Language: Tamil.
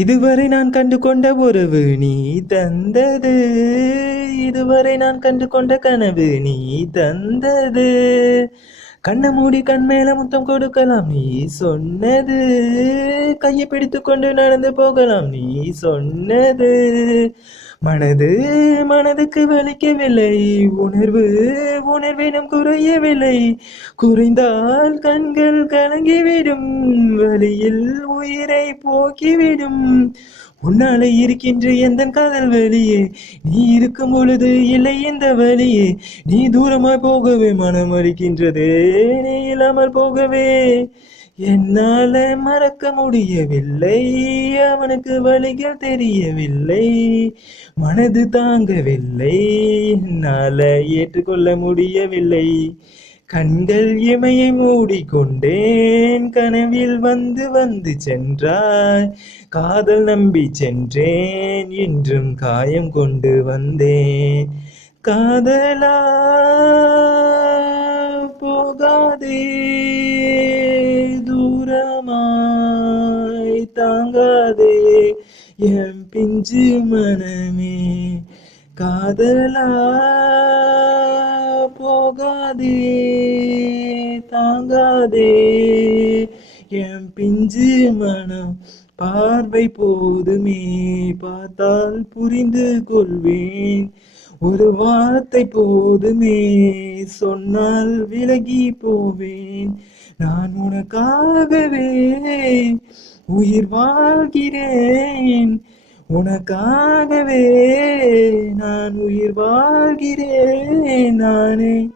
இதுவரை நான் கண்டு கொண்ட உறவு நீ தந்தது. இதுவரை நான் கண்டு கொண்ட கனவு நீ தந்தது. கண்ணை மூடி கண் மேல முத்தம் கொடுக்கலாம் நீ சொன்னது. கையை பிடித்து கொண்டு நடந்து போகலாம் நீ சொன்னது. மனது மனதுக்கு வலிக்கவில்லை. உணர்வு உணர்வினம் குறையவில்லை. குறைந்தால் கண்கள் கலங்கிவிடும். வழியில் உயிரை போக்கிவிடும். உன்னாலே இருக்கின்ற எந்த காதல் வழியே நீ இருக்கும் பொழுது இல்லை இந்த வழியே நீ தூரமாய் போகவே மனம் அளிக்கின்றதே. நீ இல்லாமல் போகவே என்னால மறக்க முடியவில்லை. அவனுக்கு வழிகள் தெரியவில்லை. மனது தாங்கவில்லை. என்னால ஏற்றுக்கொள்ள முடியவில்லை. கண்கள் இமையை மூடிக்கொண்டேன். கனவில் வந்து வந்து சென்றாய். காதல் நம்பி சென்றேன். என்றும் காயம் கொண்டு வந்தேன். காதலா தாங்காதே என் பிஞ்சு மனமே. காதலா போகாதே தாங்காதே. என் பிஞ்சு மனம் பார்வை போதுமே. பார்த்தால் புரிந்து கொள்வேன். ஒரு வார்த்தை போதுமே. சொன்னால் விலகி போவேன். நான் உனக்காகவே உயிர் வாழ்கிறேன். உனக்காகவே நான் உயிர் வாழ்கிறேன் நானே.